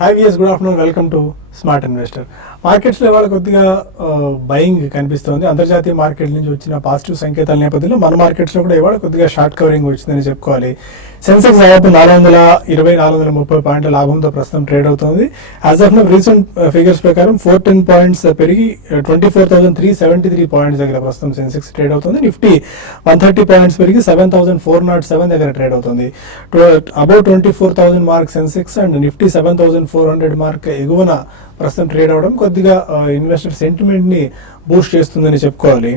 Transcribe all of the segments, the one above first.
Hi విఎస్, good afternoon. Welcome to smart investor. మార్కెట్స్లో ఇవాళ కొద్దిగా బయింగ్ కనిపిస్తోంది. అంతర్జాతీయ మార్కెట్ నుంచి వచ్చిన పాజిటివ్ సంకేతాల నేపథ్యంలో మన మార్కెట్స్లో కూడా ఇవాళ కొద్దిగా షార్ట్ కవరింగ్ వచ్చిందని చెప్పుకోవాలి. సెన్సెక్స్ దాదాపు 420-430 పాయింట్ల లాభంతో ప్రస్తుతం ట్రేడ్ అవుతుంది. As of now recent figures ప్రకారం 410 పాయింట్స్ పెరిగి 24,373 పాయింట్స్ దగ్గర ప్రస్తుతం సెన్సెక్స్ ట్రేడ్ అవుతుంది. నిఫ్టీ 130 పాయింట్స్ పెరిగి 7,407 దగ్గర ట్రేడ్ అవుతుంది. Above 24,000 mark Sensex and Nifty 7,400 mark ఎగువన ప్రస్తుతం ట్రేడ్ అవడం కొద్దిగా ఇన్వెస్టర్ సెంటిమెంట్ ని బూస్ట్ చేస్తుందని చెప్పుకోవాలి.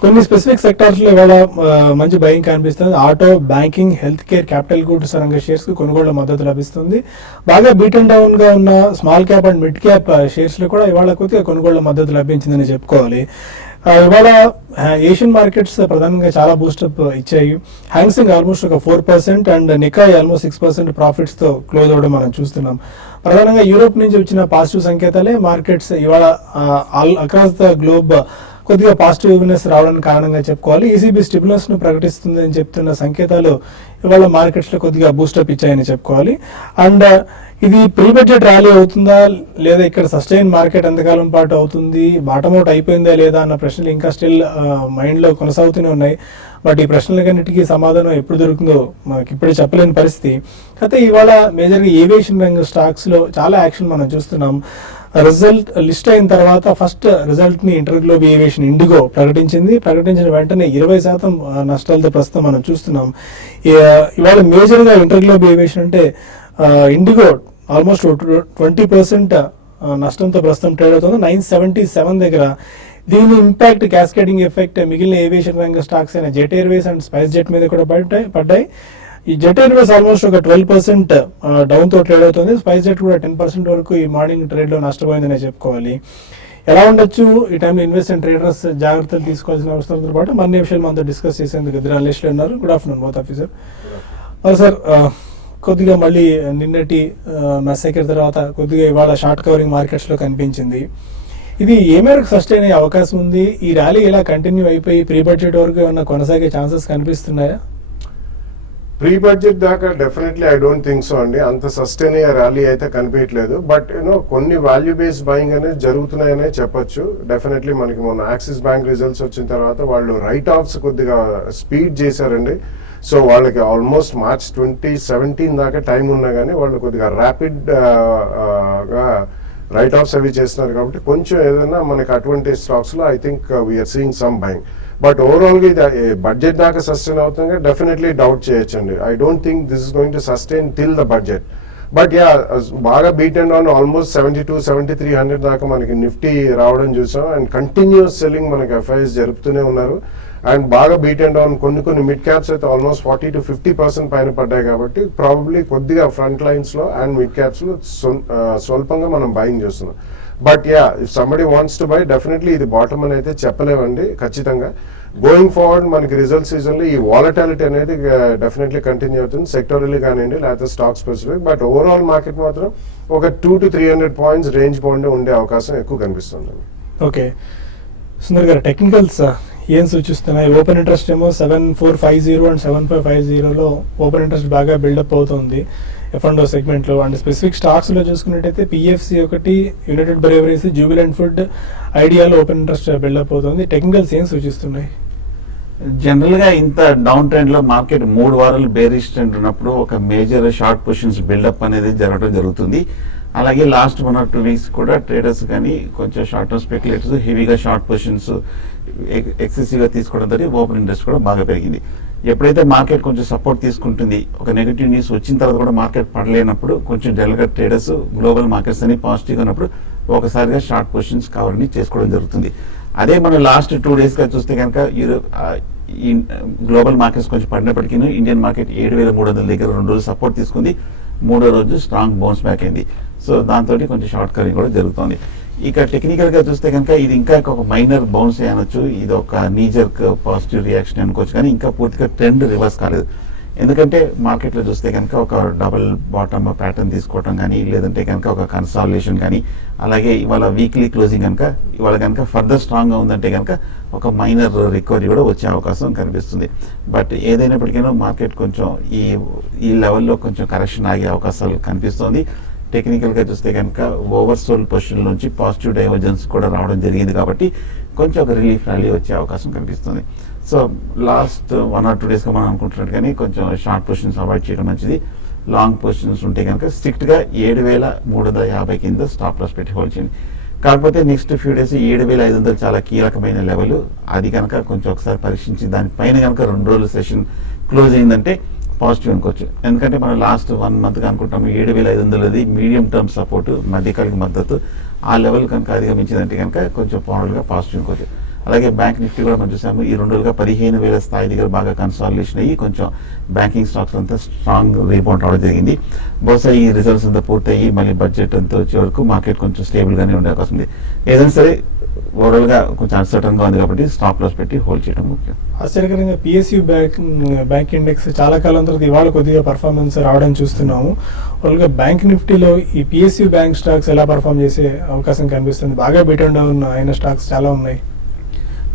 కొన్ని స్పెసిఫిక్ సెక్టార్స్ లో ఇవాళ మంచి బయింగ్ కనిపిస్తుంది. Auto, banking, health care, capital goods రంగ షేర్స్ కు కొనుగోళ్ల మద్దతు లభిస్తుంది. బాగా బీట్ అండ్ డౌన్ గా ఉన్న small cap and mid cap shares లో కూడా ఇవాళ కొద్దిగా కొనుగోళ్ల మద్దతు లభించిందని చెప్పుకోవాలి. ఇవాళ ఏషియన్ మార్కెట్స్ ప్రధానంగా చాలా బూస్టప్ ఇచ్చాయి. హ్యాంగ్సింగ్ ఆల్మోస్ట్ ఒక 4% అండ్ నికాయ్ ఆల్మోస్ట్ 6% ప్రాఫిట్స్ తో క్లోజ్ అవ్వడం మనం చూస్తున్నాం. ప్రధానంగా యూరోప్ నుంచి వచ్చిన పాజిటివ్ సంకేతాలే మార్కెట్స్ ఇవాళ అక్రాస్ ద గ్లోబ్ కొద్దిగా పాజిటివ్నెస్ రావడానికి కారణంగా చెప్పుకోవాలి. ఈసీబీ స్టిమ్యులస్ ను ప్రకటిస్తుందని చెప్తున్న సంకేతాలు ఇవాళ మార్కెట్స్ లో కొద్దిగా బూస్టప్ ఇచ్చాయని చెప్పుకోవాలి. అండ్ ఇది ప్రీ బడ్జెట్ ర్యాలీ అవుతుందా లేదా ఇక్కడ సస్టైన్ మార్కెట్ ఎంతకాలం పాటు అవుతుంది, బాటమ్ అవుట్ అయిపోయిందా లేదా అన్న ప్రశ్నలు ఇంకా స్టిల్ మైండ్ లో కొనసాగుతూనే ఉన్నాయి. బట్ ఈ ప్రశ్నలకన్నిటికీ సమాధానం ఎప్పుడు దొరుకుతుందో మనకి ఇప్పుడే చెప్పలేని పరిస్థితి. అయితే ఇవాళ మేజర్గా ఏవియేషన్ రంగ స్టాక్స్ లో చాలా యాక్షన్ మనం చూస్తున్నాం. రిజల్ట్ లిస్ట్ అయిన తర్వాత ఫస్ట్ రిజల్ట్ ని ఇంటర్గ్లోబ్ ఏవియేషన్ ఇండిగో ప్రకటించిన వెంటనే 20% నష్టాలతో ప్రస్తుతం మనం చూస్తున్నాం. ఇవాళ మేజర్ గా ఇంటర్గ్లోబ్ ఏవియేషన్ అంటే ఇండిగో ఆల్మోస్ట్ 20% నష్టంతో ప్రస్తుతం ట్రేడ్ అవుతుంది 977 దగ్గర. దీని ఇంపాక్ట్ క్యాస్కేడింగ్ ఎఫెక్ట్ మిగిలిన ఏవియేషన్ రంగ స్టాక్స్ అయిన jet Airways and spice jet మీద కూడా పడ్డాయి. ఈ జెట్ ఎయిర్వేస్ ఆల్మోస్ట్ ఒక 12% డౌన్ తో ట్రేడ్ అవుతుంది. స్పైస్ జెట్ కూడా 10% వరకు ఈ మార్నింగ్ ట్రేడ్ లో నష్టపోయిందనే చెప్పుకోవాలి. ఎలా ఉండొచ్చు ఈ టైంలో ఇన్వెస్ట్ అండ్ ట్రేడర్స్ జాగ్రత్తలు తీసుకోవాల్సిన అవసరంతో పాటు మరిన్ని విషయాలు మనతో డిస్కస్ చేసేందుకు ఇద్దరు అనలిస్టులు ఉన్నారు. Good afternoon both officer. Sir, కొద్దిగా మళ్ళీ నిన్నటి మెస్సైకర్ తర్వాత కొద్దిగా ఇవాళ షార్ట్ కవరింగ్ మార్కెట్స్ లో కనిపించింది. ఇది ఏ మేరకు సస్టైన్ అయ్యే అవకాశం ఉంది? ఈ ర్యాలీ ఇలా కంటిన్యూ అయిపోయి ప్రీ బడ్జెట్ వరకు ఏమన్నా కొనసాగే ఛాన్సెస్ కనిపిస్తున్నాయా? ప్రీ బడ్జెట్ దాకా definitely I don't think so అండి. అంత సస్టైన్ అయ్యే ర్యాలీ అయితే కనిపించలేదు. బట్ కొన్ని వాల్యూ బేస్డ్ బయింగ్ అనేది జరుగుతున్నాయనే చెప్పొచ్చు. డెఫినెట్లీ మనకి మొన్న యాక్సిస్ బ్యాంక్ రిజల్ట్స్ వచ్చిన తర్వాత వాళ్ళు రైట్ ఆఫ్స్ కొద్దిగా స్పీడ్ చేశారండి. సో వాళ్ళకి ఆల్మోస్ట్ March 2017 దాకా టైం ఉన్నా కానీ వాళ్ళు కొద్దిగా ర్యాపిడ్ గా రైట్ ఆఫ్స్ అవి చేస్తున్నారు. కాబట్టి కొంచెం ఏదైనా మనకి అటువంటి స్టాక్స్ లో I think we're seeing some buying. But overall గా ఇది బడ్జెట్ దాకా సస్టైన్ అవుతుంది డెఫినెట్లీ డౌట్ చేయొచ్చండి. I don't think this is going to sustain till the budget. But yeah, బాగా బీట్ అండ్ ఆన్ ఆల్మోస్ట్ 72-7300 దాకా మనకి నిఫ్టీ రావడం చూసాం. అండ్ కంటిన్యూస్ సెల్లింగ్ మనకి ఎఫ్ఐఎస్ జరుపుతూనే ఉన్నారు. అండ్ బాగా బీట్ అండ్ ఆన్ కొన్ని మిడ్ క్యాప్స్ అయితే ఆల్మోస్ట్ 40-50% పైన పడ్డాయి. కాబట్టి ప్రాబబ్లీ కొద్దిగా ఫ్రంట్ లైన్స్ లో అండ్ మిడ్ క్యాప్స్ లో స్వల్పంగా మనం బయింగ్ చేస్తున్నాం. But yeah, if somebody wants to buy definitely ఇది బాటమ్ అని అయితే చెప్పలేమండి ఖచ్చితంగా. గోయింగ్ ఫార్వర్డ్ మనకి రిజల్ట్ సీజన్ లో ఈ వాలటాలిటీ అనేది డెఫినెట్లీ కంటిన్యూ అవుతుంది, సెక్టోరియల్ కానివ్వండి లేకపోతే stock specific. But overall market మాత్రం ఒక 200-300 పాయింట్స్ రేంజ్ బౌండ్ ఉండే అవకాశం ఎక్కువ కనిపిస్తుంది. ఓకే సుందర్ గారు, టెక్నికల్స్ ఏం సూచిస్తున్నాయి? ఓపెన్ ఇంట్రెస్ట్ ఏమో 7450 అండ్ 7550 లో ఓపెన్ ఇంట్రెస్ట్ బాగా బిల్డప్ అవుతుంది F&O సెగ్మెంట్ లో. అండ్ స్పెసిఫిక్ స్టాక్స్ లో చూసుకున్నట్టయితే పిఎఫ్సి ఒకటి, యునైటెడ్ బ్రేవరీస్, జూబిలెంట్ ఫుడ్, ఐడియాలో ఓపెన్ ఇంట్రెస్ట్ బిల్డప్ అవుతుంది. టెక్నికల్స్ ఏం సూచిస్తున్నాయి? జనరల్ గా ఇంత డౌన్ ట్రెండ్ లో మార్కెట్ 3 వారాలు బేరిష్ ట్రెండ్ ఉన్నప్పుడు ఒక మేజర్ షార్ట్ పొజిషన్స్ బిల్డప్ అనేది జరగడం జరుగుతుంది. అలాగే లాస్ట్ 1 or 2 వీక్స్ కూడా ట్రేడర్స్ కానీ కొంచెం షార్ట్ టర్మ్ స్పెక్యులేటర్స్ హెవీగా షార్ట్ పొజిషన్స్ ఎక్సెసివ్ గా తీసుకోవడంతో ఓపెన్ ఇంట్రెస్ట్ కూడా బాగా పెరిగింది. ఎప్పుడైతే మార్కెట్ కొంచెం సపోర్ట్ తీసుకుంటుంది, ఒక నెగిటివ్ న్యూస్ వచ్చిన తర్వాత కూడా మార్కెట్ పడలేనప్పుడు కొంచెం డల్గా ట్రేడర్స్ గ్లోబల్ మార్కెట్స్ అని పాజిటివ్గా ఉన్నప్పుడు ఒకసారిగా షార్ట్ పొజిషన్స్ కవర్ని చేసుకోవడం జరుగుతుంది. అదే మనం లాస్ట్ 2 days గా చూస్తే కనుక ఈ గ్లోబల్ మార్కెట్స్ కొంచెం పడినప్పటికీ ఇండియన్ మార్కెట్ 7300 దగ్గర 2 రోజులు సపోర్ట్ తీసుకుంది. 3వ రోజు స్ట్రాంగ్ బౌన్స్ బ్యాక్ అయింది. సో దాంతో కొంచెం షార్ట్ కవరింగ్ కూడా జరుగుతుంది. ఇక టెక్నికల్ గా చూస్తే కనుక ఇది ఇంకా ఒక మైనర్ బౌన్స్ అనొచ్చు, ఇది ఒక నీజర్క్ పాజిటివ్ రియాక్షన్ అనుకోవచ్చు. కానీ ఇంకా పూర్తిగా ట్రెండ్ రివర్స్ కాలేదు. ఎందుకంటే మార్కెట్లో చూస్తే కనుక ఒక డబుల్ బాటమ్ ప్యాటర్న్ తీసుకోవటం కానీ లేదంటే కనుక ఒక కన్సాలిడేషన్ కానీ అలాగే ఇవాళ వీక్లీ క్లోజింగ్ కనుక ఇవాళ కనుక ఫర్దర్ స్ట్రాంగ్గా ఉందంటే కనుక ఒక మైనర్ రికవరీ కూడా వచ్చే అవకాశం కనిపిస్తుంది. బట్ ఏదైనప్పటికైనా మార్కెట్ కొంచెం ఈ లెవెల్లో కొంచెం కరెక్షన్ ఆగే అవకాశాలు కనిపిస్తుంది. టెక్నికల్గా చూస్తే కనుక ఓవర్ సోల్డ్ పొజిషన్ నుంచి పాజిటివ్ డైవర్జెన్స్ కూడా రావడం జరిగింది కాబట్టి కొంచెం ఒక రిలీఫ్ ర్యాలీ వచ్చే అవకాశం కనిపిస్తుంది. సో లాస్ట్ 1 or 2 డేస్గా మనం అనుకుంటున్నట్టు కానీ కొంచెం షార్ట్ పొజిషన్స్ అవాయిడ్ చేయడం మంచిది. లాంగ్ పొజిషన్స్ ఉంటే కనుక స్ట్రిక్ట్గా 7,350 కింద స్టాప్ లాస్ పెట్టి హోల్డ్ చేయండి. కాకపోతే నెక్స్ట్ ఫ్యూ డేస్ 7,500 చాలా కీలకమైన లెవెల్. అది కనుక కొంచెం ఒకసారి పరీక్షించి దానిపైన కనుక 2 రోజుల సెషన్ క్లోజ్ అయిందంటే పాజిటివ్ అనుకోవచ్చు. ఎందుకంటే మనం లాస్ట్ 1 మంత్గా అనుకుంటాము 7,500 మీడియం టర్మ్ సపోర్ట్, మధ్యకాలిక మద్దతు. ఆ లెవెల్ కనుక అధిగమించిందంటే కనుక కొంచెం పవర్గా పాజిటివ్ అనుకోవచ్చు. అలాగే బ్యాంక్ నిఫ్టీ కూడా మనం చూసాము ఈ 2 రోజులుగా 15,000 స్థాయి దగ్గర బాగా కన్సాలిడేషన్ అయ్యి కొంచెం బ్యాంకింగ్ స్టాక్స్ అంతా స్ట్రాంగ్ రీబౌండ్ అవడం జరిగింది. బహుశా ఈ రిజల్ట్స్ అంతా పూర్తయ్యి మళ్ళీ బడ్జెట్ అంతా వచ్చే వరకు మార్కెట్ కొంచెం స్టేబుల్గానే ఉండే అవకాశం ఉంది. ఏదైనా సరే ఓవరాల్గా కొంచెం అన్సర్టన్గా ఉంది కాబట్టి స్టాప్ లాస్ పెట్టి హోల్డ్ చేయడం ముఖ్యం. ఆశ్చర్యకరంగా పిఎస్యు బ్యాంక్ ఇండెక్స్ చాలా కాలం తర్వాత ఇవాళ కొద్దిగా పర్ఫార్మెన్స్ రావడం చూస్తున్నాము. ఓవరాల్గా బ్యాంక్ నిఫ్టీలో ఈ పిఎస్యు బ్యాంక్ స్టాక్స్ ఎలా పర్ఫామ్ చేసే అవకాశం కనిపిస్తుంది? బాగా బీటన్ డౌన్ అయిన స్టాక్స్ చాలా ఉన్నాయి.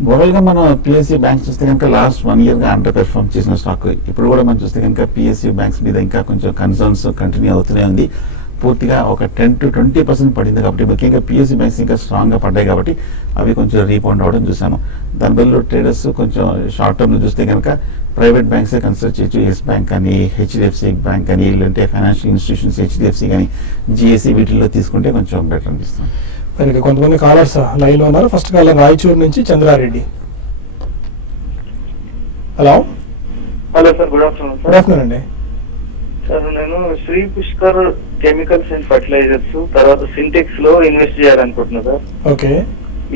ఓవరాల్గా మనం పిఎస్యూ బ్యాంక్స్ చూస్తే కనుక లాస్ట్ 1 ఇయర్గా అండర్ పెర్ఫార్మ్ చేసిన స్టాక్. ఇప్పుడు కూడా మనం చూస్తే కనుక పిఎస్యూ బ్యాంక్స్ మీద ఇంకా కొంచెం కన్సర్న్స్ కంటిన్యూ అవుతూనే ఉంది. పూర్తిగా ఒక 10 to 20% పడింది కాబట్టి ముఖ్యంగా పిఎస్యూ బ్యాంక్స్ ఇంకా స్ట్రాంగ్గా పడ్డాయి కాబట్టి అవి కొంచెం రీబౌండ్ అవడం చూసాము. దాని బదులు ట్రేడర్స్ కొంచెం షార్ట్ టర్మ్లో చూస్తే కనుక ప్రైవేట్ బ్యాంక్సే కన్సిడర్ చేయొచ్చు. ఎస్ బ్యాంక్ కానీ, హెచ్డిఎఫ్సి బ్యాంక్ కానీ, లేదంటే ఫైనాన్షియల్ ఇన్స్టిట్యూషన్స్ హెచ్డిఎఫ్సి కానీ, జిఎస్సి వీటిల్లో తీసుకుంటే కొంచెం బెటర్ అనిపిస్తుంది. మరి కొంతమంది కాలర్స్ లైవ్ లో ఉన్నారు. ఫస్ట్ కాలర్ రాయచూరు నుంచి Chandra Reddy. Hello hello sir, good afternoon good afternoon అండి. సార్ నేను Shree Pushkar chemicals and fertilisers తర్వాత సింటెక్స్ లో ఇన్వెస్ట్ చేయాలనుకుంటున్నా సార్. ఓకే,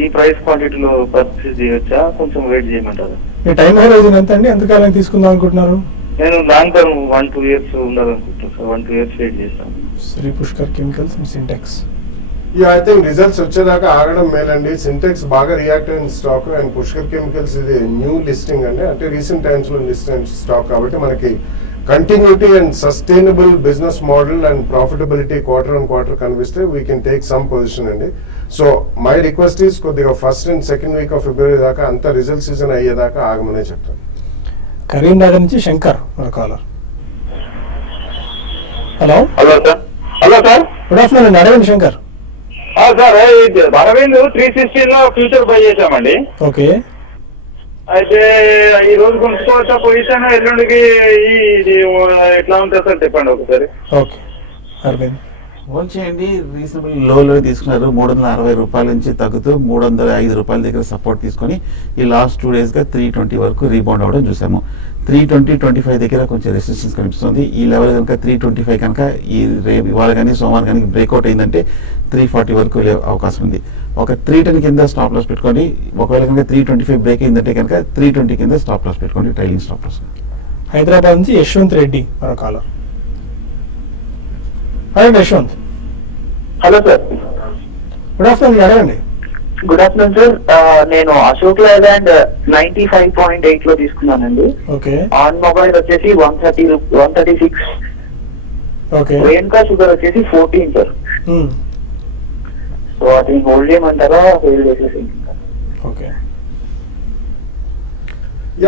ఈ ప్రైస్ క్వాంటిటీలో పర్చేస్ చేయొచ్చా, కొంచెం వెయిట్ చేయమంటారా? మీ టైం హోరైజన్ ఎంత అండి? ఎంతకాలం తీసుకుందాం అనుకుంటున్నారు? నేను లాంగ్ టర్మ్ 1-2 years ఉండాలనుకుంటున్నాను సార్. 1-2 years వెయిట్ చేస్తాను. Shri Pushkar chemicals and Sintex. I think results వచ్చేదాకా ఆగడం మేలండి. సింటెక్స్ బాగా రియాక్ట్ అయిన స్టాక్ అండ్ పుష్కర్ కెమికల్స్ ఇది న్యూ లిస్టింగ్ అండి, అంటే రీసెంట్ టైమ్స్ లో లిస్ట్ అయిన స్టాక్ కాబట్టి మనకి continuity and sustainable business model and profitability quarter on quarter కనిపిస్తే we can take some position అండి. సో మై రిక్వెస్ట్ ఈస్ కొద్దిగా 1st and 2nd week of February దాకా అంత రిజల్ట్ సీజన్ అయ్యేదాకా ఆగమనే చెప్తాను. కరీంనగర్ నుంచి శంకర్ మన caller. Hello hello sir. Hello sir, good afternoon అండి. అడగండి శంకర్. సార్ అరవింద్ 360 లో ఫ్యూచర్ బై చేసామండి. ఓకే, అయితే ఈ రోజు కొనుక్కోవచ్చా పొజిషన్, ఎల్లుండికి ఇది ఎట్లా ఉంటుంది సార్ చెప్పండి ఒకసారి. ఓకే అరవింద్. హోల్డ్ చేయండి. రీజనబుల్ లోలో తీసుకున్నారు. 360 రూపాయల నుంచి తగ్గుతూ 305 రూపాయల దగ్గర సపోర్ట్ తీసుకొని ఈ లాస్ట్ 2 డేస్గా 320 వరకు రీబౌండ్ అవ్వడం చూసాము. 320-25 దగ్గర కొంచెం రెసిస్టెన్స్ కనిపిస్తుంది. ఈ లెవెల్ కనుక 325 కనుక ఇవాళ కానీ సోమవారం కానీ బ్రేక్అవుట్ అయిందంటే 340 వరకు వెళ్ళే అవకాశం ఉంది. ఒక 310 కింద స్టాప్ లాస్ పెట్టుకోండి. ఒకవేళ కనుక 325 బ్రేక్ అయిందంటే కనుక 320 కింద స్టాప్ లాస్ పెట్టుకోండి, ట్రైలింగ్ స్టాప్ లాస్. హైదరాబాద్ నుంచి యశ్వంత్ రెడ్డి మన కాలర్. అడగండి Yashwant. Hello sir, good afternoon. అడగండి. Good afternoon sir. నేను అశోక్ లైలాండ్ 95.8 లో తీసుకున్నానండి. ఓకే, ఆన్ మొబైల్ వచ్చేసి 136. ఓకే, రేణుకా షుగర్ వచ్చేసి 14 సార్. సో అది హోల్డ్ చేయమంటారా, హోల్డ్ చేసేసి? Okay,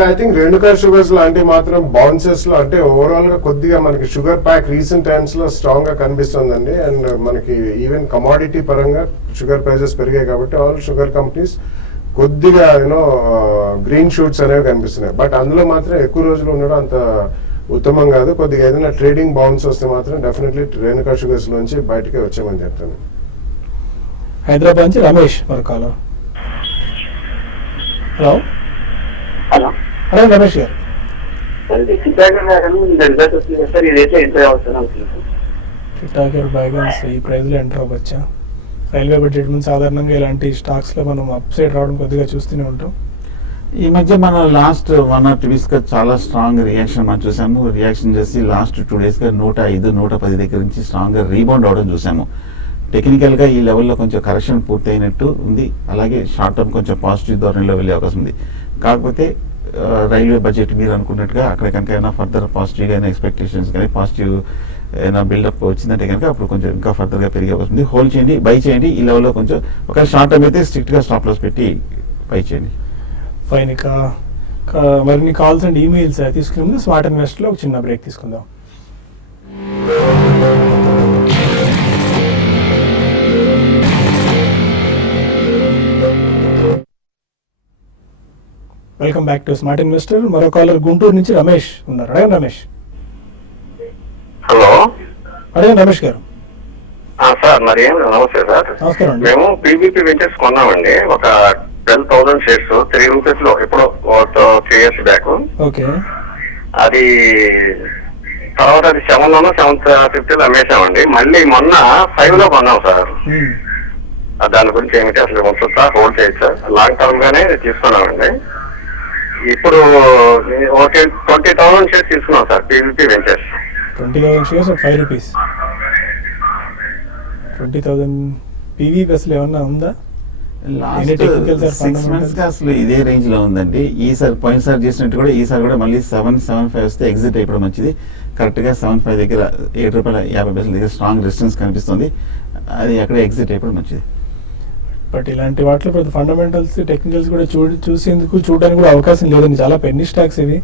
I think Renuka sugars లాంటి మాత్రం బౌన్సెస్ లో అంటే ఓవరాల్ గా కొద్దిగా మనకి షుగర్ ప్యాక్ రీసెంట్ టైమ్స్ లో స్ట్రాంగ్ గా కనిపిస్తుందండి. అండ్ మనకి ఈవెన్ కమాడిటీ పరంగా షుగర్ ప్రైజెస్ పెరిగాయి కాబట్టి ఆల్ షుగర్ కంపెనీస్ కొద్దిగా గ్రీన్ షూట్స్ అనేవి కనిపిస్తున్నాయి. బట్ అందులో మాత్రం ఎక్కువ రోజులు ఉండడం అంత ఉత్తమం కాదు. కొద్దిగా ఏదైనా ట్రేడింగ్ బౌన్స్ వస్తే మాత్రం డెఫినెట్లీ రేణుకా షుగర్స్ నుంచి బయటకే వచ్చామని చెప్తాను. హైదరాబాద్ నుంచి రమేష్ మన కాలర్. హలో హలో, అడగండి రమేష్ గారు. చిట్టాగర్ బ్యాగన్స్ ఈ ప్రైస్ లో ఎంటర్ అవ్వచ్చా? రైల్వే బడ్జెట్ ముందు సాధారణంగా ఇలాంటి స్టాక్స్ లో మనం అప్ సైడ్ రావడం కొద్దిగా చూస్తూనే ఉంటాం. ఈ మధ్య మనం లాస్ట్ 1 or 2 వీక్స్గా చాలా స్ట్రాంగ్ రియాక్షన్ మనం చూసాము. రియాక్షన్ చేసి లాస్ట్ 2 డేస్గా 105-110 దగ్గర నుంచి స్ట్రాంగ్గా రీబౌండ్ అవడం చూసాము. టెక్నికల్గా ఈ లెవెల్లో కొంచెం కరెక్షన్ పూర్తయినట్టు ఉంది. అలాగే షార్ట్ టర్మ్ కొంచెం పాజిటివ్ ధోరణిలో వెళ్ళే అవకాశం ఉంది. కాకపోతే రైల్వే బడ్జెట్ మీరు అనుకున్నట్టుగా అక్కడ కనుక ఏమైనా ఫర్దర్ పాజిటివ్గా అయినా ఎక్స్పెక్టేషన్స్ కానీ పాజిటివ్ ఏమైనా బిల్డప్ వచ్చిందంటే కనుక అప్పుడు కొంచెం ఇంకా ఫర్దర్గా పెరిగే అవకాశం ఉంది. హోల్డ్ చేయండి, బై చేయండి. ఈ లెవెల్లో కొంచెం ఒక షార్ట్ టర్మ్ అయితే స్ట్రిక్ట్గా స్టాప్ లాస్ పెట్టి బై చేయండి. ఫైన్. ఇక మరిన్ని కాల్స్ అండ్ ఈమెయిల్స్ తీసుకునే ముందు స్మార్ట్ ఇన్వెస్ట్లో ఒక చిన్న బ్రేక్ తీసుకుందాం. Welcome back to smart investor. మరో కాలర్ గుంటూరు నుంచి రమేష్ ఉన్నారు. అడగండి రమేష్. హలో అడగండి రమేష్ గారు. సార్ మరి నమస్తే సార్. నమస్కారం అండి. మేము పీవీపీ వెంచర్స్ కొన్నామండి, ఒక 12,000 షేర్స్ ₹3 లో ఎప్పుడో 3 years బ్యాక్. ఓకే. అది తర్వాత అది 7 750 అమ్మేశామండి. మళ్ళీ మొన్న 5 లో కొన్నాం సార్. దాని గురించి ఏమిటి, అసలు ఉంటుందా, హోల్డ్ చేయొచ్చా? లాంగ్ టర్మ్ గానే తీసుకున్నామండి. ఇప్పుడు 20,000 షేర్స్ తీసుకున్నాం sir PVP ventures. 20,000 shares at ₹5. 20,000 PV బస్సులు ఏమన్నా ఉందా? లాస్ట్ 6 months గా అసలు ఇదే రేంజ్ లో ఉందండి. ఈసారి పోయినసారి చేసినట్టు కూడా ఈసారి కూడా మళ్ళీ 7.75 వస్తే ఎగ్జిట్ అయిపోవడం మంచిది. కరెక్ట్ గా 7.5 దగ్గర ₹7.50 దగ్గర స్ట్రాంగ్ రెసిస్టెన్స్ కనిపిస్తుంది. అది అక్కడ ఎగ్జిట్ అయిపోవడం మంచిది. బట్ ఇలాంటి వాటిలో ఇప్పుడు ఫండమెంటల్స్ టెక్నికల్స్ కూడా చూసేందుకు చూడడానికి కూడా అవకాశం లేదండి. చాలా పెన్నీ స్టాక్స్ ఇవి.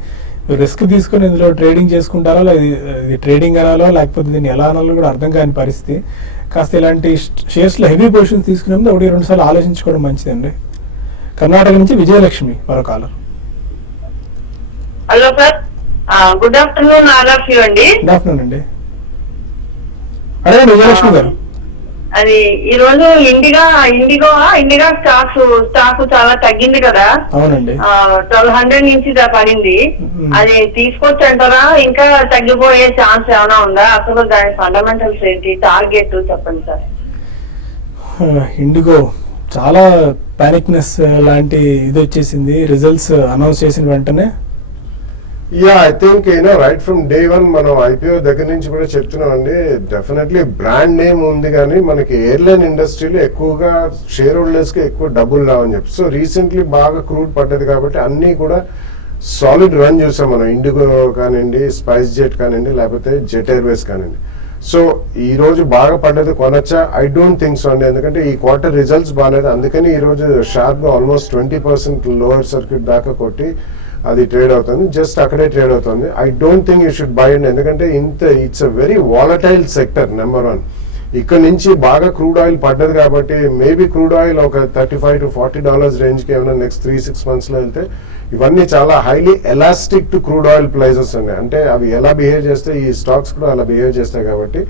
రిస్క్ తీసుకొని ఇందులో ట్రేడింగ్ చేసుకుంటారో, ఇది ట్రేడింగ్ అనాలో లేకపోతే దీన్ని ఎలా అనాలో కూడా అర్థం కాని పరిస్థితి. కాస్త ఇలాంటి షేర్స్లో హెవీ పొజిషన్స్ తీసుకునేందుకు 1-2 సార్లు ఆలోచించుకోవడం మంచిదండి. కర్ణాటక నుంచి విజయలక్ష్మి మరో caller. Hello sir, good afternoon all of you అండి. గుడ్ ఆఫ్టర్నూన్ అండి. అడగండి విజయలక్ష్మి గారు. అది ఈ రోజు ఇండిగో స్టాక్ చాలా తగ్గింది కదా. అవునండి. 1200 నుంచి పడింది. అది తీసుకోవచ్చు అంటారా? ఇంకా తగ్గిపోయే ఛాన్స్ ఏమైనా ఉందా? అసలు దాని ఫండమెంటల్స్ ఏంటి, టార్గెట్ చెప్పండి సార్. ఇండిగో చాలా పానిక్నెస్ లాంటి ఇది వచ్చేసింది రిజల్ట్స్ అనౌన్స్ చేసిన వెంటనే. I think right from day 1 మనం ఐపీఓ దగ్గర నుంచి కూడా చెప్తున్నాం అండి. డెఫినెట్లీ బ్రాండ్ నేమ్ ఉంది కానీ మనకి ఎయిర్లైన్ ఇండస్ట్రీలో ఎక్కువగా షేర్ హోల్డర్స్ కి ఎక్కువ డబ్బులు రావని చెప్పి, సో రీసెంట్లీ బాగా క్రూడ్ పడ్డది కాబట్టి అన్ని కూడా సాలిడ్ రన్ చూసాం మనం. ఇండిగో కానివ్వండి, స్పైస్ జెట్ కానివ్వండి, లేకపోతే జెట్ ఎయిర్వేస్ కానివ్వండి. సో ఈ రోజు బాగా పడ్డది కొనొచ్చా? ఐ డోంట్ థింక్ సో అండి, ఎందుకంటే ఈ క్వార్టర్ రిజల్ట్స్ బాగాలేదు. అందుకని ఈ రోజు షార్ప్ గా ఆల్మోస్ట్ 20% లోవర్ సర్క్యూట్ దాకా కొట్టి అది ట్రేడ్ అవుతుంది. జస్ట్ అక్కడే ట్రేడ్ అవుతుంది. I don't think you should buy and, ఎందుకంటే it's a very volatile sector. Number 1, ఇక్కడ నుంచి బాగా క్రూడ్ ఆయిల్ పడ్డది కాబట్టి మేబీ క్రూడ్ ఆయిల్ ఒక $35 to $40 రేంజ్ కి ఏమైనా నెక్స్ట్ 3-6 months లో వెళ్తే, ఇవన్నీ చాలా highly elastic to crude oil prices ఉన్నాయి. అంటే అవి ఎలా బిహేవ్ చేస్తే ఈ స్టాక్స్ కూడా అలా బిహేవ్ చేస్తాయి కాబట్టి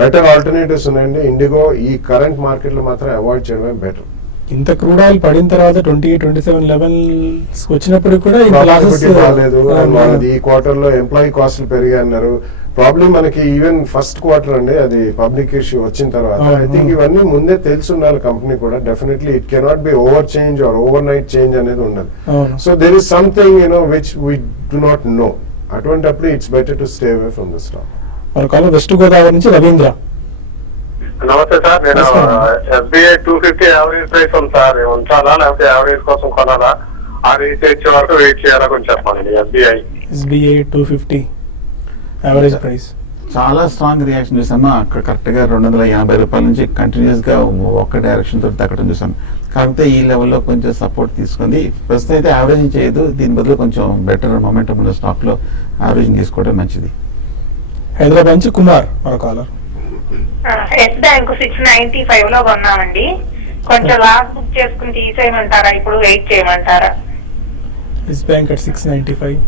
బెటర్ ఆల్టర్నేటివ్స్ ఉన్నాయండి. ఇండిగో ఈ కరెంట్ మార్కెట్ లో మాత్రం అవాయిడ్ చేయడమే బెటర్. ఇంత క్రూడ్ ఆయిల్ పడిన తర్వాత 27 లెవెల్స్ వచ్చినప్పుడు కూడా రాలేదు. ఈ క్వార్టర్ లో ఎంప్లాయీ కాస్ట్లు పెరిగాయి అన్నారు. ప్రాబ్లం మనకి ఈవెన్ ఫస్ట్ క్వార్టర్ అండి, అది పబ్లిక్ ఇష్యూ వచ్చిన తర్వాత. ఐ థింక్ ఇవన్నీ ముందే తెలిసి ఉండాలి కంపెనీ కూడా. Definitely it cannot be over change or overnight change అనేది ఉండదు. So there is something which we do not know. అటువంటిప్పుడు it's better to stay away from the stock. West Godavari నుంచి రవీంద్ర. నమస్తే సార్, నేను SBI 250 యావరేజ్ ప్రైస్ ఉంది sir, ఉంచాలా లేకపోతే average కోసం కొనాలా? ఆ రీచ్ వచ్చే వరకు వెయిట్ చేయాలా కొంచెం చెప్పండి. SBI 250 యావరేజ్ ప్రైస్ చాలా స్ట్రాంగ్ రియాక్షన్ చూసాము. అక్కడ కరెక్ట్ గా ₹280 నుంచి కంటిన్యూస్ గా ఒక్క డైరెక్షన్ తోటి తగ్గడం చూసాను. కాకపోతే ఈ లెవెల్లో కొంచెం సపోర్ట్ తీసుకుంది. ప్రస్తుతం అయితే యావరేజింగ్ చేయదు, దీని బదులు కొంచెం బెటర్ మొమెంటం ఉన్న స్టాక్ లో యావరేజింగ్ తీసుకోవడం మంచిది. హైదరాబాద్ నుంచి కుమార్ మరో కాలర్. ఎస్ బ్యాంక్ 695 లో కొన్నామండి. కొంచెం లాస్ బుక్ చేసుకుని తీసేయమంటారా, ఇప్పుడు వెయిట్ చేయమంటారా? Yes bank at 695.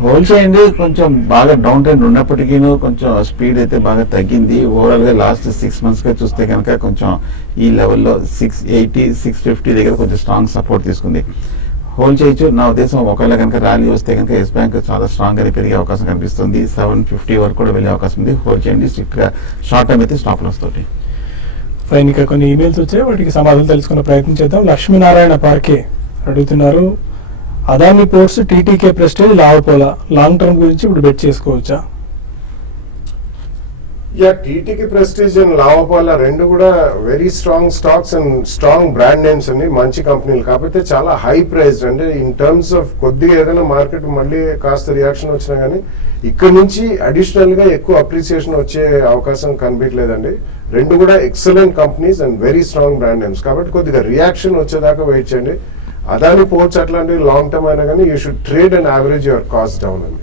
హోల్డ్ చేయండి. కొంచెం బాగా డౌన్ ట్రెండ్ ఉన్నప్పటికీ కొంచెం స్పీడ్ అయితే బాగా తగ్గింది. ఓవరాల్ గా లాస్ట్ 6 months గా చూస్తే కనుక కొంచెం ఈ లెవెల్లో 680, 650 దగ్గర కొంచెం స్ట్రాంగ్ సపోర్ట్ తీసుకుంది. హోల్డ్ చేయొచ్చు. నా ఉద్దేశం ఒకవేళ కనుక ర్యాలీ వస్తే కనుక ఎస్ బ్యాంక్ చాలా స్ట్రాంగ్ గానే పెరిగే అవకాశం కనిపిస్తుంది. 750 వరకు కూడా వెళ్ళే అవకాశం ఉంది. హోల్డ్ చేయండి. స్ట్రిక్ట్ గా షార్ట్ టర్మ్ అయితే స్టాప్ లాస్ తోటి. ఫైన్ గా కొన్ని ఈమెయిల్స్ వచ్చాయి, వాటికి సమాధానం తెలుసుకునే ప్రయత్నం చేద్దాం. లక్ష్మీనారాయణ పార్కే అడుగుతున్నారు, అదాని పోర్ట్స్, టీటీకే ప్రెస్టేజ్, లావపోలా లాంగ్ టర్మ్ గురించి ఇప్పుడు బెట్ చేసుకోవచ్చా? టీటీకే ప్రెస్టీజ్ అండ్ లావోపాలా రెండు కూడా very strong stocks and strong brand names అండి, మంచి కంపెనీలు. కాకపోతే చాలా హై ప్రైస్డ్. అంటే ఇన్ టర్మ్స్ ఆఫ్ కొద్దిగా ఏదైనా మార్కెట్ మళ్ళీ కాస్త రియాక్షన్ వచ్చినా కానీ ఇక్కడ నుంచి అడిషనల్ గా ఎక్కువ అప్రిసియేషన్ వచ్చే అవకాశం కనిపించలేదండి. రెండు కూడా excellent companies and very strong brand names. కాబట్టి కొద్దిగా రియాక్షన్ వచ్చేదాకా వెయిట్ చేయండి. అదాని పోర్ట్స్ అట్లాంటివి లాంగ్ టర్మ్ అయినా కానీ you should trade and average your cost down అండి.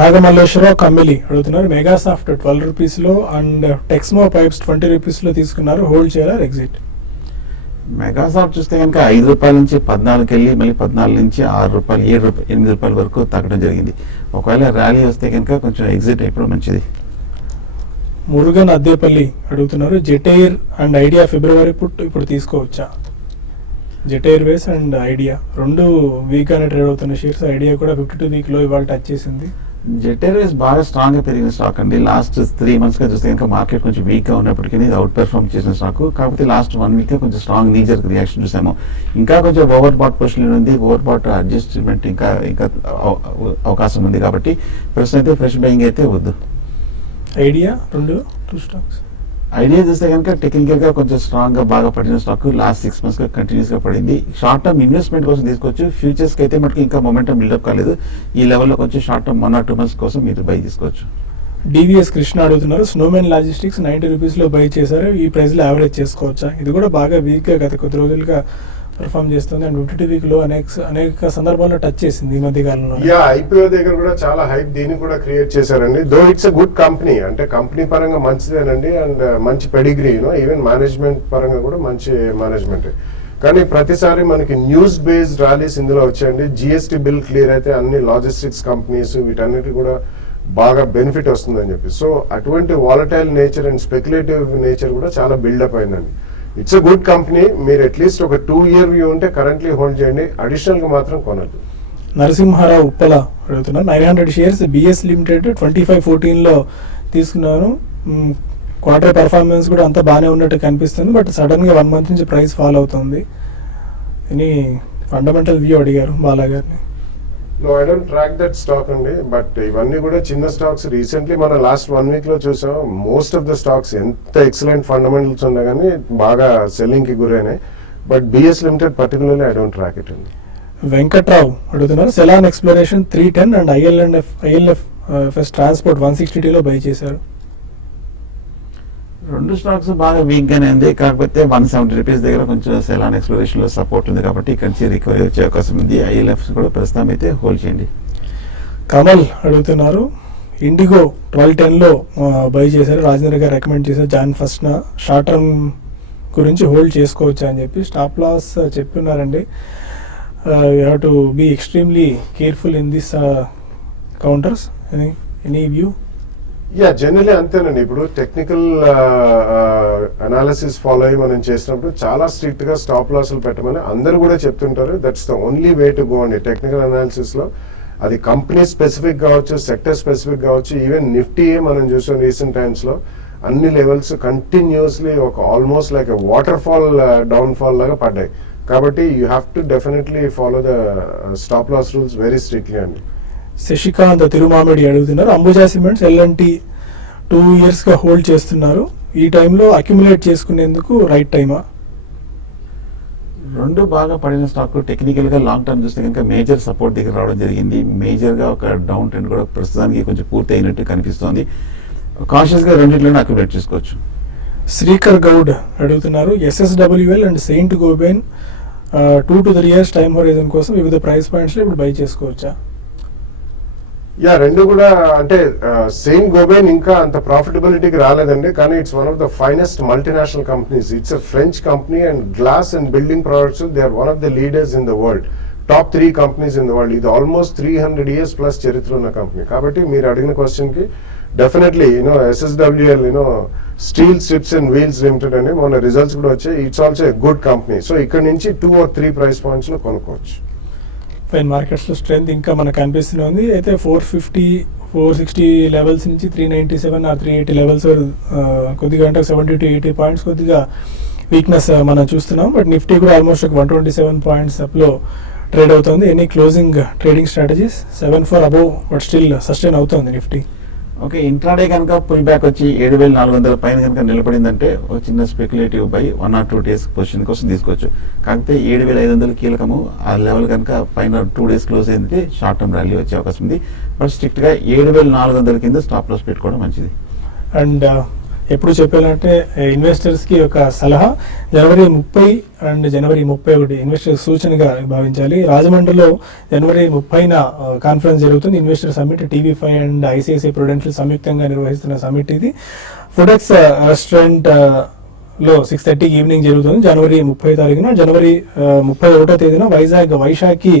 నాగమల్లేశ్వరరావు కమ్మిలి అడుగుతున్నారు, మెగాసాఫ్ట్ ₹12 అండ్ టెక్స్మో పైప్స్ ₹20 తీసుకున్నారు, హోల్డ్ చేయాలా ఎగ్జిట్? మెగాసాఫ్ట్ చూస్తే కనుక 5 రూపాయల నుంచి 14 వెళ్ళి మళ్ళీ 14 నుంచి 6 రూపాయలు 7 రూపాయలు 8 రూపాయల వరకు తగ్గడం జరిగింది. ఒకవేళ ర్యాలీ వస్తే కనుక కొంచెం ఎగ్జిట్ అయిపోవడం మంచిది. మురుగన్ అద్దేపల్లి అడుగుతున్నారు, జెట్ ఎయిర్ అండ్ ఐడియా ఫిబ్రవరి ఇప్పుడు తీసుకోవచ్చా? జెట్ ఎయిర్వేస్ అండ్ ఐడియా రెండు వీక్ గానే ట్రేడ్ అవుతున్న షేర్స్. ఐడియా కూడా 52 వీక్ లో ఇవాళ టచ్ చేసింది. జెట్ ఎయిర్వేస్ బాగా స్ట్రాంగ్ గా పెరిగిన స్టాక్ అండి. లాస్ట్ 3 months గా చూస్తే కనుక మార్కెట్ కొంచెం వీక్ గా ఉన్నప్పటికీ ఇది అవుట్ పెర్ఫార్మ్ చేసిన స్టాక్. కాకపోతే లాస్ట్ 1 week గా కొంచెం స్ట్రాంగ్ నీజర్ రియాక్షన్ చూసాము. ఇంకా కొంచెం ఓవర్ బాట్ పొజిషన్ ఉంది. ఓవర్ బాట్ అడ్జస్ట్మెంట్ ఇంకా అవకాశం ఉంది. కాబట్టి ప్రస్తుతం అయితే ఫ్రెష్ బయింగ్ అయితే వద్దు. Idea two stocks. ఐడియా చూస్తే కనుక టెక్నికల్ గా కొంచెం స్ట్రాంగ్ గా బాగా పడిన స్టాక్ లాస్ట్ 6 months గా కంటిన్యూస్ గా పడింది. షార్ట్ టర్మ్ ఇన్వెస్ట్మెంట్ కోసం తీసుకోవచ్చు. ఫ్యూచర్స్ కి అయితే మటుకు ఇంకా మొమెంటం బిల్డప్ కాలేదు. ఈ లెవెల్లో కొంచెం షార్ట్ టర్మ్ 1 or 2 months కోసం మీరు బై తీసుకోవచ్చు. డివిఎస్ కృష్ణ అడుగుతున్నారు, స్నోమెన్ లాజిస్టిక్స్ 90 రూపీస్ లో బై చేశారు, ఈ ప్రైస్ లో యావరేజ్ చేసుకోవచ్చా? ఇది కూడా బాగా వీక్ గా గత కొద్ది రోజులుగా పర్ఫామ్ చేస్తుంది అండ్ 52 వీక్ లో అనేక సందర్భాల్లో టచ్ చేసింది ఈ మధ్య కాలంలో. ఐపీఓ దగ్గర కూడా చాలా హైప్ దీన్ని కూడా క్రియేట్ చేశారండి. Though it's a good company, అంటే కంపెనీ పరంగా మంచిదేనండి అండ్ మంచి పెడిగ్రీ, ఈవెన్ మేనేజ్మెంట్ పరంగా కూడా మంచి మేనేజ్మెంట్. కానీ ప్రతిసారి మనకి న్యూస్ బేస్డ్ ర్యాలీస్ ఇందులో వచ్చాయండి. జిఎస్టీ బిల్ క్లియర్ అయితే అన్ని లాజిస్టిక్స్ కంపెనీస్ వీటన్నిటి కూడా బాగా బెనిఫిట్ వస్తుందని చెప్పి, సో అటువంటి volatile nature and speculative nature కూడా చాలా బిల్డప్ అయిందండి. It's a good company. మీరు అట్లీస్ట్ ఒక 2-year వ్యూ ఉంటే కరెంట్లీ హోల్డ్ చేయండి, అడిషనల్ గా మాత్రం కొనద్దు. నరసింహారావు ఉప్పల అడుగుతున్నారు, 900 షేర్స్ బిఎస్ లిమిటెడ్ 2514 లో తీసుకున్నాను. క్వార్టర్ పర్ఫార్మెన్స్ కూడా అంతా బాగానే ఉన్నట్టు కనిపిస్తుంది, బట్ సడన్ గా 1 month నుంచి ప్రైస్ ఫాల్ అవుతుంది. ఇది ఫండమెంటల్ వ్యూ అడిగారు బాలా గారిని. No, I don't track that stock అండి, బట్ ఇవన్నీ కూడా చిన్న స్టాక్స్. రీసెంట్లీ మన లాస్ట్ 1 week లో చూసాం, మోస్ట్ ఆఫ్ ద స్టాక్స్ ఎంత ఎక్సలెంట్ ఫండమెంటల్స్ ఉన్నా కానీ బాగా సెల్లింగ్ కి గురైనాయి. But BS limited particularly I don't track it అండి. వెంకట్రావు అడుగుతున్నారు, Selan exploration 310 and ILF transport 160 లో బై చేశారు. రెండు స్టాక్స్ బాగా వీక్ గానే ఉంది. కాకపోతే 170 రూపీస్ దగ్గర కొంచెం సెలాన్ ఎక్స్ప్లోరేషన్ లో సపోర్ట్ ఉంది కాబట్టి ఇక్కడ నుంచి రికవరీ వచ్చే అవకాశం ఉంది. ఐఎల్ఎఫ్ కూడా ప్రస్తుతం అయితే హోల్డ్ చేయండి. కమల్ అడుగుతున్నారు, ఇండిగో 1210 లో బై చేశారు, రాజేంద్ర గారు రికమెండ్ చేశారు Jan 1st షార్ట్ టర్మ్ గురించి హోల్డ్ చేసుకోవచ్చా అని చెప్పి. స్టాప్ లాస్ చెప్తున్నారండి. You have to be extremely careful in this counters. Any view? Generally అంతేనండి. ఇప్పుడు టెక్నికల్ అనాలిసిస్ ఫాలో అయ్యి మనం చేసినప్పుడు చాలా స్ట్రిక్ట్ గా స్టాప్ లాస్లు పెట్టమని అందరూ కూడా చెప్తుంటారు. That's the only way to go అండి టెక్నికల్ అనాలిసిస్ లో. అది కంపెనీ స్పెసిఫిక్ కావచ్చు, సెక్టర్ స్పెసిఫిక్ కావచ్చు, ఈవెన్ నిఫ్టీ మనం చూసాం రీసెంట్ టైమ్స్ లో అన్ని లెవెల్స్ కంటిన్యూస్లీ ఒక almost like waterfall downfall లాగా పడ్డాయి. కాబట్టి you have to definitely follow the stop loss rules very strictly అండి. శశికాంత్ తిరుమామిడి అడుగుతున్నారు, అంబుజా సిమెంట్స్ ఎల్ఎన్టీ 2 years గా హోల్డ్ చేస్తున్నారు, ఈ టైంలో అక్యుములేట్ చేసుకునేందుకు రైట్ టైమా? రెండు బాగా పడిన స్టాక్ టెక్నికల్ గా లాంగ్ టర్మ్ చూస్తే కనుక మేజర్ సపోర్ట్ దగ్గర రావడం జరిగింది. మేజర్ గా ఒక డౌన్ ట్రెండ్ కూడా ప్రస్తుతానికి కొంచెం పూర్తి అయినట్టు కనిపిస్తోంది. కాన్షియస్ గా రెండింటిలోనే అక్యుములేట్ చేసుకోవచ్చు. శ్రీకర్ గౌడ్ అడుగుతున్నారు, SSWL and Saint Gobain 2 to 3 years time horizon కోసం వివిధ ప్రైస్ పాయింట్స్ లో ఇప్పుడు బై చేసుకోవచ్చా? రెండు కూడా అంటే సెయింట్ గోబెన్ ఇంకా అంత ప్రాఫిటబిలిటీకి రాలేదండి, కానీ it's one of the finest multinational companies. It's a French company and glass and building products they are one of the leaders in the world. Top 3 companies in the world. ఇది almost 300 years plus చరిత్ర ఉన్న company. కాబట్టి మీరు అడిగిన question కి definitely SSWL steel strips and wheels limited అని మొన్న results కూడా వచ్చాయి. It's also a good company. So ఇక్కడ నుంచి 2 or 3 ప్రైస్ పాయింట్స్ లో కొనుక్కోవచ్చు. ఫైన్ మార్కెట్స్ లో స్ట్రెంత్ ఇంకా మనకు కనిపిస్తుంది. అయితే 450, 460 లెవెల్స్ నుంచి 397 or 380 లెవెల్స్ కొద్దిగా అంటే 70 to 80 పాయింట్స్ కొద్దిగా వీక్నెస్ మనం చూస్తున్నాం. బట్ నిఫ్టీ కూడా ఆల్మోస్ట్ 127 పాయింట్స్ అప్లో ట్రేడ్ అవుతుంది. Any closing trading strategies? 7-4 above but still sustain అవుతుంది నిఫ్టీ. ఓకే, ఇంట్రాడే కనుక పుల్ బ్యాక్ వచ్చి 7,400 పైన కనుక నిలబడిందంటే ఒక చిన్న speculative by 1 or 2 days position కోసం తీసుకోవచ్చు. కాకపోతే 7,500 కీలకము. ఆ లెవెల్ కనుక పైన 2 days క్లోజ్ అయిందంటే షార్ట్ టర్మ్ ర్యాలీ వచ్చే అవకాశం ఉంది. బట్ స్ట్రిక్ట్ గా 7,400 కింద స్టాప్ లాస్ పెట్టుకోవడం మంచిది. అండ్ ఎప్పుడు చెప్పాలంటే ఇన్వెస్టర్స్ కి ఒక సలహా, జనవరి 30 అండ్ జనవరి 31 ఇన్వెస్టర్స్ సూచనగా భావించాలి. రాజమండ్రిలో జనవరి 30న కాన్ఫరెన్స్ జరుగుతుంది, investor summit. TV5 and ICICI Prudential సంయుక్తంగా నిర్వహిస్తున్న సమ్మిట్ ఇది. ఫుడెక్స్ రెస్టారెంట్ లో 6:30 ఈవినింగ్ జరుగుతుంది. జనవరి 30 తారీఖున, జనవరి 31వ తేదీన వైజాగ్ వైశాఖి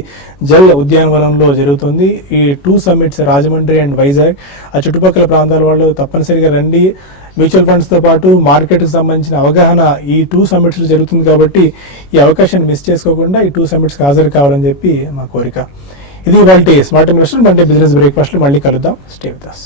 జల్ ఉద్యానవనంలో జరుగుతుంది. ఈ 2 సమ్మిట్స్ రాజమండ్రి అండ్ వైజాగ్, ఆ చుట్టుపక్కల ప్రాంతాల వాళ్ళు తప్పనిసరిగా రండి. మ్యూచువల్ ఫండ్స్ తో పాటు మార్కెట్ కి సంబంధించిన అవగాహన ఈ 2 సమ్మిట్స్ జరుగుతుంది కాబట్టి ఈ అవకాశాన్ని మిస్ చేసుకోకుండా ఈ 2 సమ్మిట్స్ హాజరు కావాలని చెప్పి మా కోరిక. ఇది ఇవాల్టి smart investor Monday business breakfast. మళ్ళీ కలుద్దాం. Stay with us.